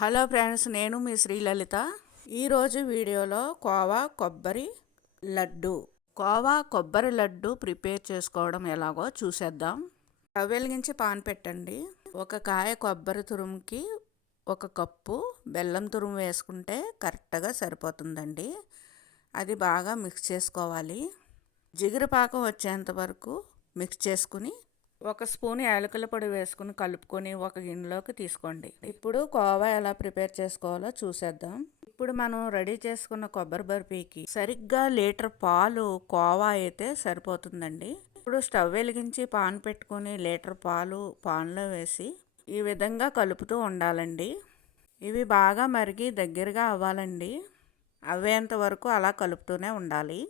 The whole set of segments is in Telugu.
హలో ఫ్రెండ్స్ నేను మీ శ్రీలలిత. ఈరోజు వీడియోలో కోవా కొబ్బరి లడ్డు. కోవా కొబ్బరి లడ్డు ప్రిపేర్ చేసుకోవడం ఎలాగో చూసేద్దాం. స్టవ్ వెలిగించి పాన్ పెట్టండి. ఒక కాయ కొబ్బరి తురుముకి ఒక కప్పు బెల్లం తురుము వేసుకుంటే కరెక్ట్గా సరిపోతుందండి. అది బాగా మిక్స్ చేసుకోవాలి. జిగురు పాకం వచ్చేంత వరకు మిక్స్ చేసుకుని ఒక స్పూన్ యాలకుల పొడి వేసుకుని కలుపుకొని ఒక గిన్నెలోకి తీసుకోండి. ఇప్పుడు కోవా ఎలా ప్రిపేర్ చేసుకోవాలో చూసేద్దాం. ఇప్పుడు మనం రెడీ చేసుకున్న కొబ్బరి బర్ఫీకి సరిగ్గా లీటర్ పాలు కోవా అయితే సరిపోతుందండి. ఇప్పుడు స్టవ్ వెలిగించి పాన్ పెట్టుకొని లీటర్ పాలు పాన్లో వేసి ఈ విధంగా కలుపుతూ ఉండాలండి. ఇవి బాగా మరిగి దగ్గరగా అవ్వాలండి. అవ్వేంత వరకు అలా కలుపుతూనే ఉండాలి.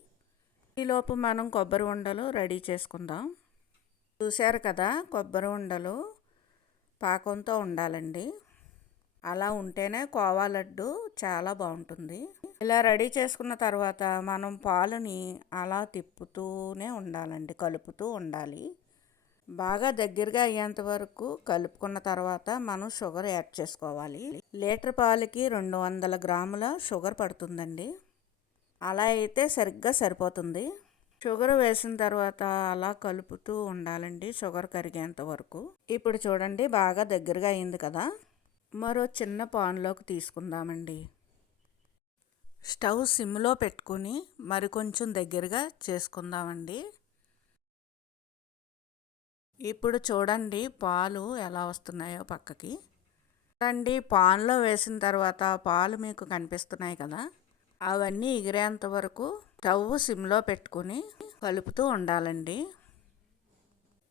ఈలోపు మనం కొబ్బరి ఉండలు రెడీ చేసుకుందాం. చూశారు కదా కొబ్బరి ఉండలు పాకంతో ఉండాలండి. అలా ఉంటేనే కోవా లడ్డు చాలా బాగుంటుంది. ఇలా రెడీ చేసుకున్న తర్వాత మనం పాలని అలా తిప్పుతూనే ఉండాలండి కలుపుతూ ఉండాలి. బాగా దగ్గరగా అయ్యేంత వరకు కలుపుకున్న తర్వాత మనం షుగర్ యాడ్ చేసుకోవాలి. లీటర్ పాలకి రెండు వందల గ్రాముల షుగర్ పడుతుందండి. అలా అయితే సరిగ్గా సరిపోతుంది. షుగర్ వేసిన తర్వాత అలా కలుపుతూ ఉండాలండి షుగర్ కరిగేంత వరకు. ఇప్పుడు చూడండి బాగా దగ్గరగా అయింది కదా. మరో చిన్న పాన్లోకి తీసుకుందామండి. స్టవ్ సిమ్లో పెట్టుకుని మరి కొంచెం దగ్గరగా చేసుకుందామండి. ఇప్పుడు చూడండి పాలు ఎలా వస్తున్నాయో పక్కకి. చూడండి పాన్లో వేసిన తర్వాత పాలు మీకు కనిపిస్తున్నాయి కదా. అవన్నీ ఎగిరేంత వరకు స్టవ్ సిమ్లో పెట్టుకుని కలుపుతూ ఉండాలండి.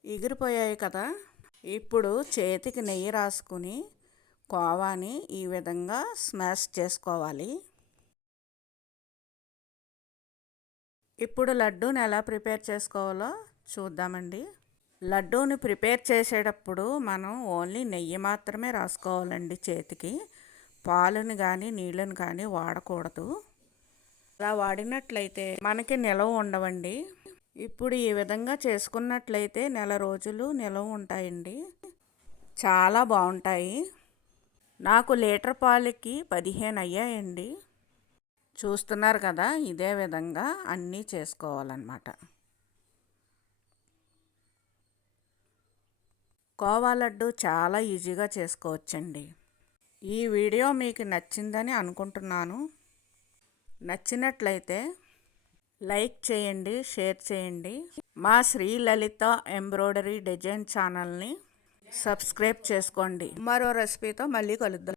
ఎగిరిపోయాయి కదా. ఇప్పుడు చేతికి నెయ్యి రాసుకుని కోవాని ఈ విధంగా స్మాష్ చేసుకోవాలి. ఇప్పుడు లడ్డూని ఎలా ప్రిపేర్ చేసుకోవాలో చూద్దామండి. లడ్డూని ప్రిపేర్ చేసేటప్పుడు మనం ఓన్లీ నెయ్యి మాత్రమే రాసుకోవాలండి చేతికి. పాలను కానీ నీళ్ళని కానీ వాడకూడదు. అలా వాడినట్లయితే మనకి నిలవ ఉండవండి. ఇప్పుడు ఈ విధంగా చేసుకున్నట్లయితే నెల రోజులు నిలవ ఉంటాయండి. చాలా బాగుంటాయి. నాకు లీటర్ పాలకి పదిహేను అయ్యాయండి. చూస్తున్నారు కదా ఇదే విధంగా అన్నీ చేసుకోవాలన్నమాట. కోవా లడ్డు చాలా ఈజీగా చేసుకోవచ్చండి. ఈ వీడియో మీకు నచ్చిందని అనుకుంటున్నాను. నచ్చినట్లయితే లైక్ చేయండి షేర్ చేయండి. మా శ్రీ లలిత ఎంబ్రాయిడరీ డిజైన్ ఛానల్ని సబ్స్క్రైబ్ చేసుకోండి. మరో రెసిపీతో మళ్ళీ కలుద్దాం.